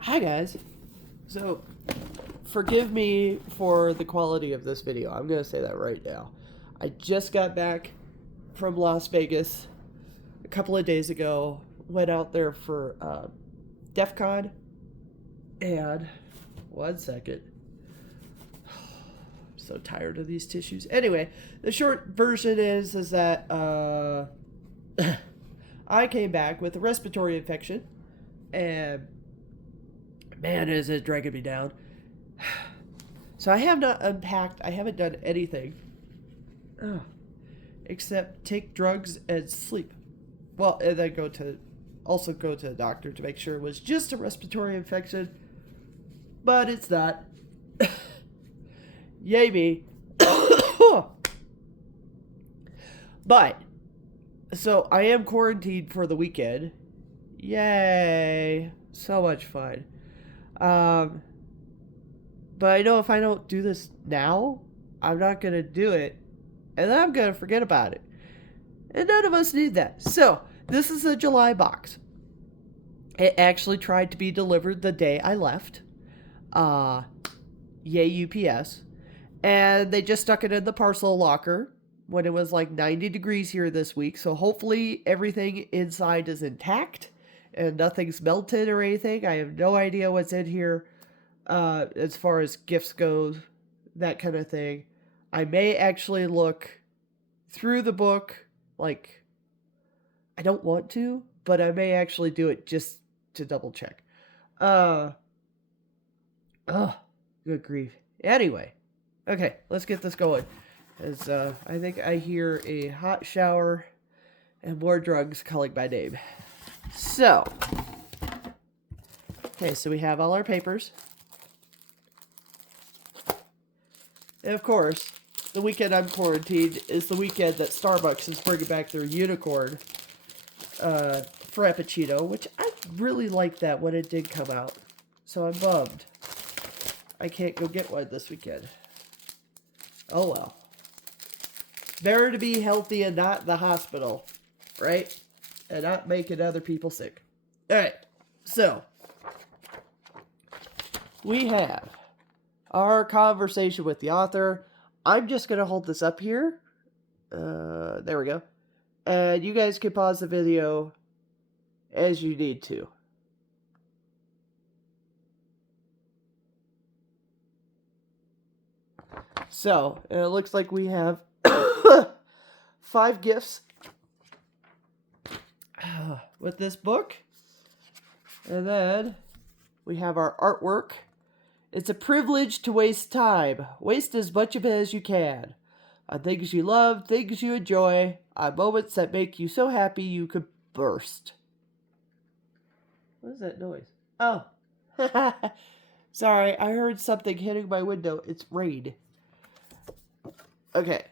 Hi guys. So, forgive me for the quality of this video. I'm going to say that right now. I just got back from Las Vegas a couple of days ago. Went out there for DEF CON. And, one second. I'm so tired of these tissues. Anyway, the short version is that I came back with a respiratory infection. And man, is it dragging me down. So I have not unpacked. I haven't done anything except take drugs and sleep. Well, and then go to the doctor to make sure it was just a respiratory infection, but it's not. Yay me. But so I am quarantined for the weekend. Yay! So much fun. But I know if I don't do this now, I'm not going to do it. And then I'm going to forget about it. And none of us need that. So, this is a July box. It actually tried to be delivered the day I left. Yay UPS. And they just stuck it in the parcel locker when it was like 90 degrees here this week. So hopefully everything inside is intact and nothing's melted or anything. I have no idea what's in here as far as gifts goes, that kind of thing. I may actually look through the book, like, I don't want to, but I may actually do it just to double check. Good grief. Anyway, okay, let's get this going. As I think I hear a hot shower and more drugs calling my name. So, okay, so we have all our papers. And of course, the weekend I'm quarantined is the weekend that Starbucks is bringing back their unicorn Frappuccino, which I really liked that when it did come out. So I'm bummed I can't go get one this weekend. Oh well. Better to be healthy and not in the hospital, right? And not making other people sick. Alright, so we have our conversation with the author. I'm just going to hold this up here. There we go. And you guys can pause the video as you need to. So, it looks like we have 5 gifts with this book. And then we have our artwork. It's a privilege to waste time. Waste as much of it as you can. On things you love, things you enjoy, on moments that make you so happy you could burst. What is that noise? Oh. Sorry, I heard something hitting my window. It's rain. Okay.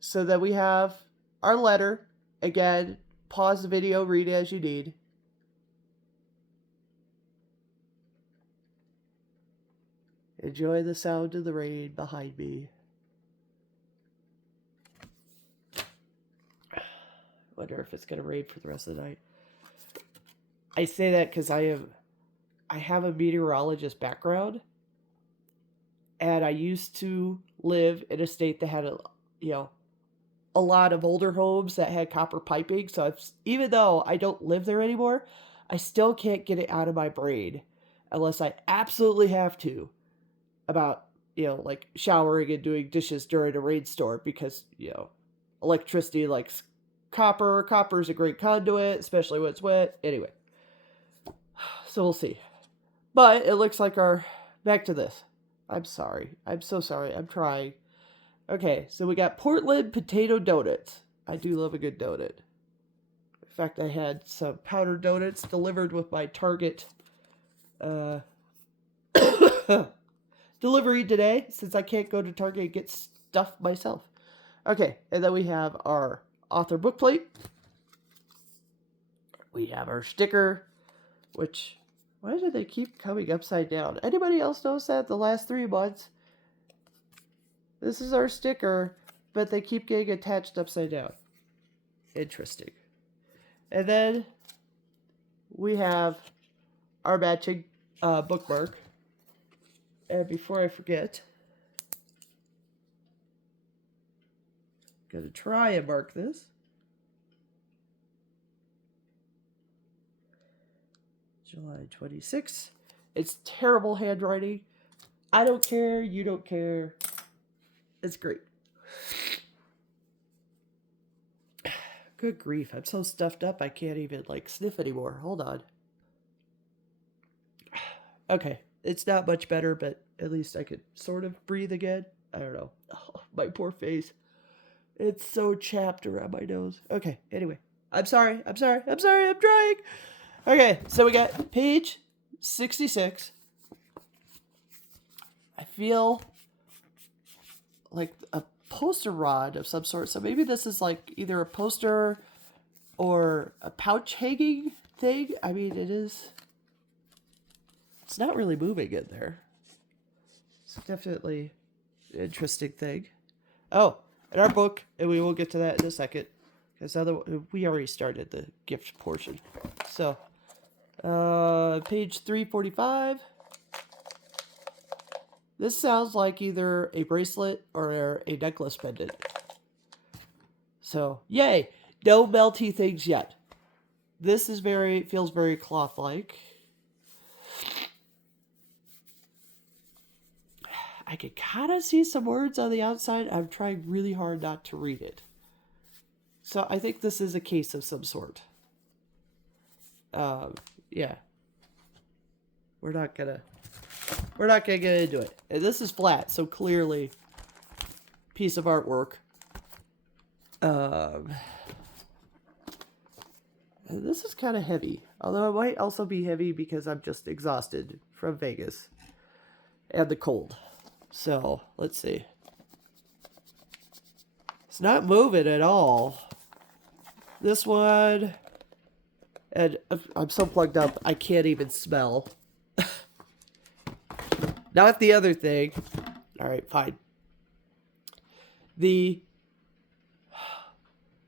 So then we have our letter. Again, pause the video, read it as you need. Enjoy the sound of the rain behind me. Wonder if it's gonna rain for the rest of the night. I say that because I have a meteorologist background, and I used to live in a state that had a lot of older homes that had copper piping. So even though I don't live there anymore, I still can't get it out of my brain unless I absolutely have to. About, like showering and doing dishes during a rainstorm because, electricity likes copper. Copper is a great conduit, especially when it's wet. Anyway, so we'll see. But it looks like back to this. I'm sorry. I'm so sorry. I'm trying. Okay, so we got Portland potato donuts. I do love a good donut. In fact, I had some powdered donuts delivered with my Target delivery today, since I can't go to Target and get stuff myself. Okay, and then we have our author book plate. We have our sticker, which, why do they keep coming upside down? Anybody else notice that the last 3 months? This is our sticker, but they keep getting attached upside down. Interesting. And then we have our matching bookmark. And before I forget, I'm going to try and mark this. July 26th. It's terrible handwriting. I don't care. You don't care. It's great. Good grief. I'm so stuffed up I can't even like sniff anymore. Hold on. Okay. It's not much better, but at least I could sort of breathe again. I don't know. Oh, my poor face. It's so chapped around my nose. Okay, anyway. I'm sorry. I'm trying. Okay, so we got page 66. I feel like a poster rod of some sort. So maybe this is like either a poster or a pouch hanging thing. I mean, it's not really moving in there. It's definitely an interesting thing. Oh, and our book, and we will get to that in a second, because we already started the gift portion. So, page 345. This sounds like either a bracelet or a necklace pendant. So, yay! No melty things yet. This is feels very cloth-like. I can kind of see some words on the outside. I'm trying really hard not to read it. So I think this is a case of some sort. Yeah. We're not gonna get into it. And this is flat, so clearly piece of artwork. This is kind of heavy. Although it might also be heavy because I'm just exhausted from Vegas and the cold. So, let's see. It's not moving at all. This one, and I'm so plugged up, I can't even smell. Not the other thing. All right, fine. The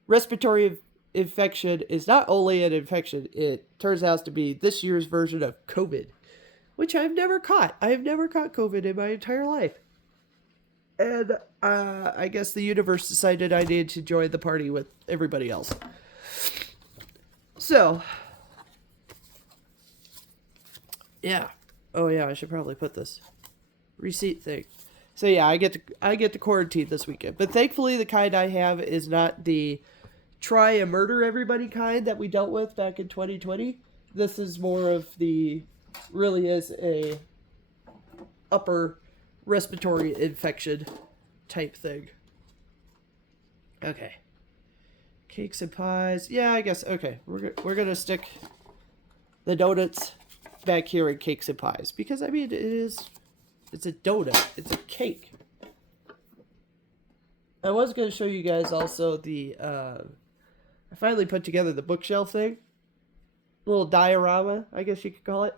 respiratory infection is not only an infection, it turns out to be this year's version of COVID, which I've never caught. I have never caught COVID in my entire life. And I guess the universe decided I needed to join the party with everybody else. So, yeah. Oh yeah, I should probably put this receipt thing. So yeah, I get to quarantine this weekend. But thankfully the kind I have is not the try and murder everybody kind that we dealt with back in 2020. This is more of really is a upper respiratory infection type thing. Okay. Cakes and pies. Yeah, I guess. Okay. We're going to stick the donuts back here in cakes and pies. Because, I mean, it's a donut. It's a cake. I was going to show you guys also I finally put together the bookshelf thing. A little diorama, I guess you could call it.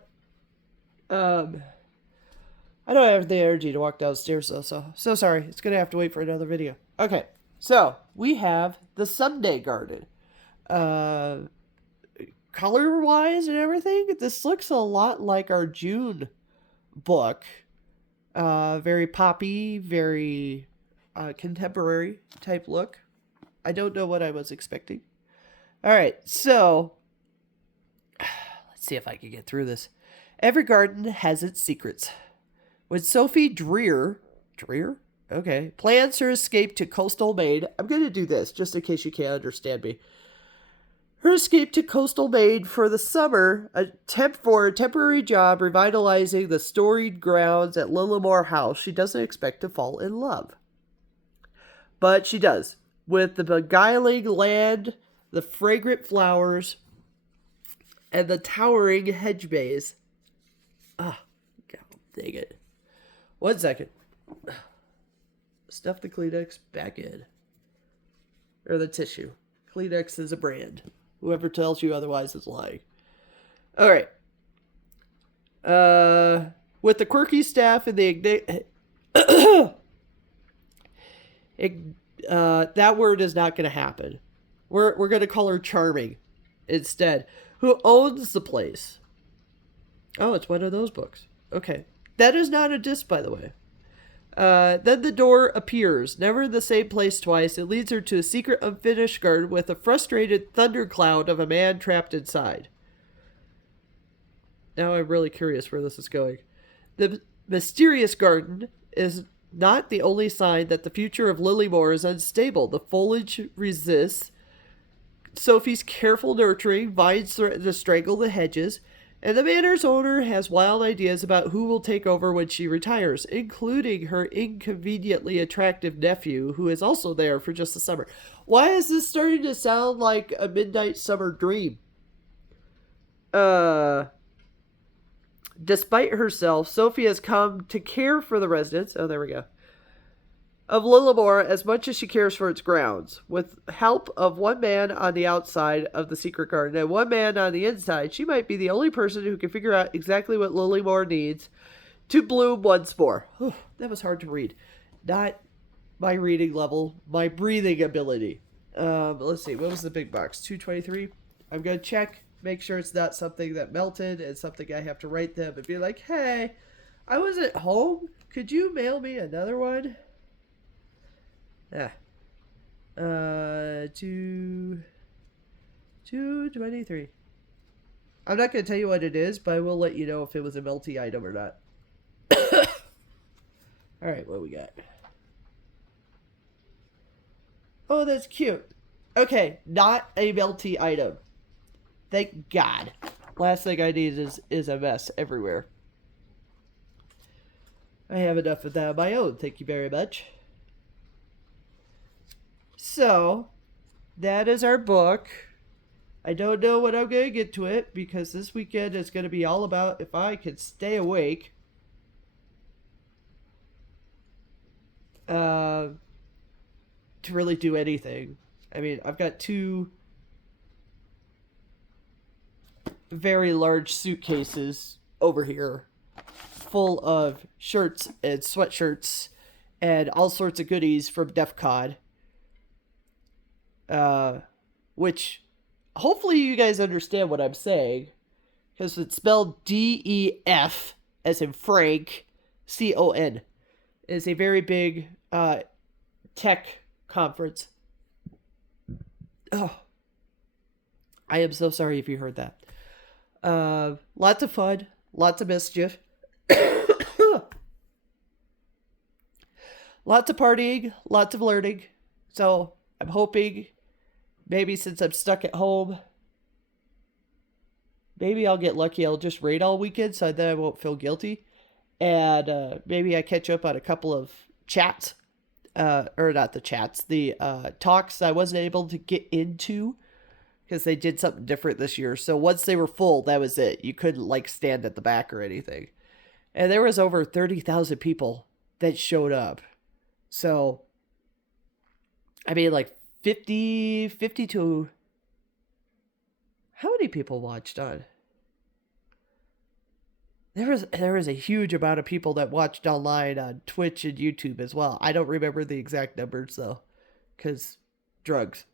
I don't have the energy to walk downstairs though, so sorry. It's going to have to wait for another video. Okay, so we have the Sunday Garden. Color-wise and everything, this looks a lot like our June book. Very poppy, very contemporary type look. I don't know what I was expecting. Alright, so let's see if I can get through this. Every garden has its secrets. When Sophie Dreer, okay, plans her escape to coastal Maine, I'm going to do this just in case you can't understand me. Her escape to coastal Maine for the summer, for a temporary job revitalizing the storied grounds at Lillimore House, she doesn't expect to fall in love. But she does. With the beguiling land, the fragrant flowers, and the towering hedge maze. Ah, God dang it. 1 second. Stuff the Kleenex back in. Or the tissue. Kleenex is a brand. Whoever tells you otherwise is lying. Alright. With the quirky staff and the that word is not going to happen. We're going to call her Charming instead. Who owns the place. Oh, it's one of those books. Okay. That is not a disc, by the way. Then the door appears, never in the same place twice. It leads her to a secret unfinished garden with a frustrated thundercloud of a man trapped inside. Now I'm really curious where this is going. The mysterious garden is not the only sign that the future of Lilymore is unstable. The foliage resists Sophie's careful nurturing, vines threaten to strangle the hedges, and the manor's owner has wild ideas about who will take over when she retires, including her inconveniently attractive nephew, who is also there for just the summer. Why is this starting to sound like a Midnight Summer Dream? Despite herself, Sophie has come to care for the residents. Oh, there we go. Of Lilymore as much as she cares for its grounds. With help of one man on the outside of the secret garden and one man on the inside, she might be the only person who can figure out exactly what Lilymore needs to bloom once more. That was hard to read. Not my reading level, my breathing ability. Let's see, what was the big box? $2.23. I'm going to check, make sure it's not something that melted and something I have to write them and be like, hey, I wasn't home. Could you mail me another one? $2.23. I'm not going to tell you what it is, but I will let you know if it was a melty item or not. Alright, what we got? Oh, that's cute. Okay, not a melty item. Thank God. Last thing I need is a mess everywhere. I have enough of that on my own, thank you very much. So, that is our book. I don't know when I'm going to get to it, because this weekend is going to be all about if I can stay awake. To really do anything. I mean, I've got 2 very large suitcases over here full of shirts and sweatshirts and all sorts of goodies from DEF CON. Which hopefully you guys understand what I'm saying, because it's spelled DEF as in Frank, CON. It's a very big tech conference. Oh, I am so sorry if you heard that. Lots of fun, lots of mischief, lots of partying, lots of learning. So I'm hoping maybe since I'm stuck at home, maybe I'll get lucky. I'll just raid all weekend so then I won't feel guilty. And maybe I catch up on a couple of chats. Or not the chats, the talks I wasn't able to get into because they did something different this year. So once they were full, that was it. You couldn't like stand at the back or anything. And there was over 30,000 people that showed up. So, I mean, like 50 to... How many people watched on? There was a huge amount of people that watched online on Twitch and YouTube as well. I don't remember the exact numbers though, because drugs.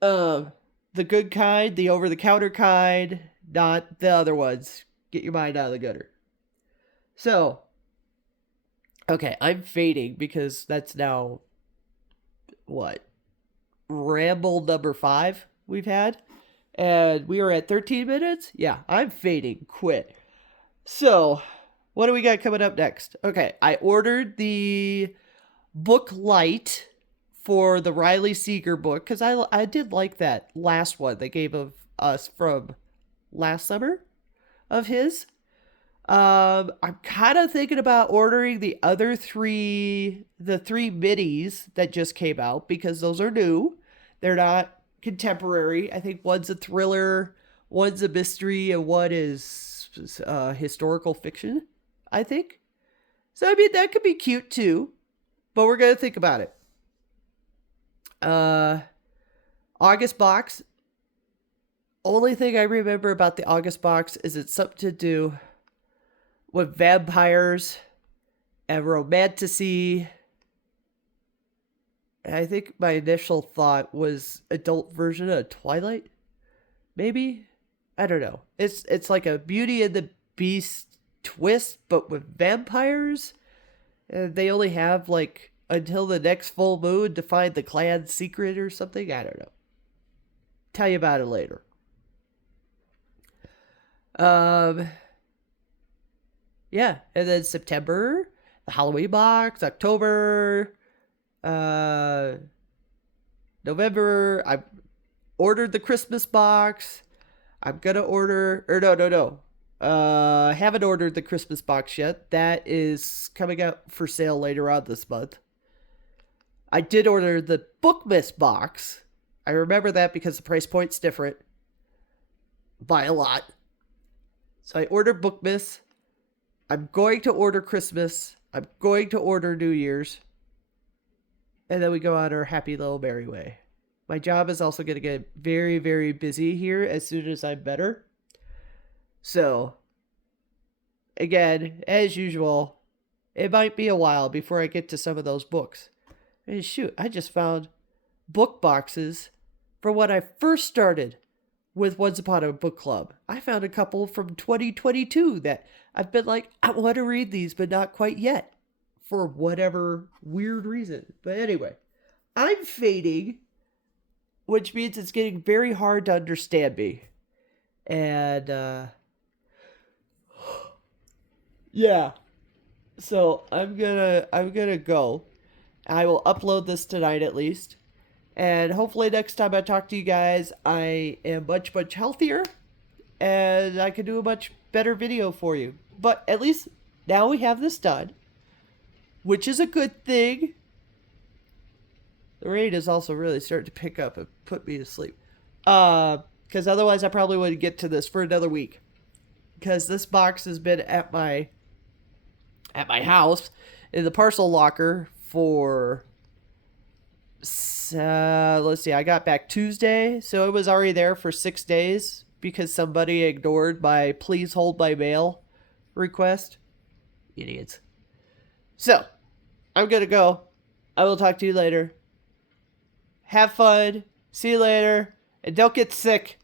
The good kind, the over-the-counter kind, not the other ones. Get your mind out of the gutter. So, okay, I'm fading because that's now, what? Ramble number 5 we've had. And we are at 13 minutes? Yeah, I'm fading. Quit. So, what do we got coming up next? Okay, I ordered the book light for the Riley Seeger book because I did like that last one they gave of us from last summer of his. I'm kind of thinking about ordering the other 3 minis that just came out because those are new. They're not contemporary. I think one's a thriller, one's a mystery, and one is historical fiction, I think. So, I mean, that could be cute too, but we're going to think about it. August box. Only thing I remember about the August box is it's something to do with vampires and romanticy. I think my initial thought was adult version of Twilight. Maybe? I don't know. It's like a Beauty and the Beast twist, but with vampires. They only have like until the next full moon to find the clan secret or something. I don't know. Tell you about it later. Yeah, and then September, the Halloween box. October, November, I ordered the Christmas box. I'm gonna order, or no. I haven't ordered the Christmas box yet. That is coming out for sale later on this month. I did order the Bookmas box. I remember that because the price point's different by a lot. So I ordered Bookmas. I'm going to order Christmas. I'm going to order New Year's. And then we go on our happy little merry way. My job is also going to get very, very busy here as soon as I'm better. So, again, as usual, it might be a while before I get to some of those books. And shoot, I just found book boxes for when I first started with Once Upon a Book Club. I found a couple from 2022 that I've been like, I want to read these, but not quite yet. For whatever weird reason. But anyway, I'm fading, which means it's getting very hard to understand me. And, yeah. So I'm gonna go. I will upload this tonight at least. And hopefully next time I talk to you guys, I am much, much healthier. And I can do a much better video for you. But at least now we have this done. Which is a good thing. The rain is also really starting to pick up and put me to sleep. Because otherwise I probably wouldn't get to this for another week. Because this box has been at my house in the parcel locker for... let's see, I got back Tuesday, so it was already there for 6 days because somebody ignored my please hold my mail request. Idiots. So, I'm gonna go. I will talk to you later. Have fun. See you later. And don't get sick.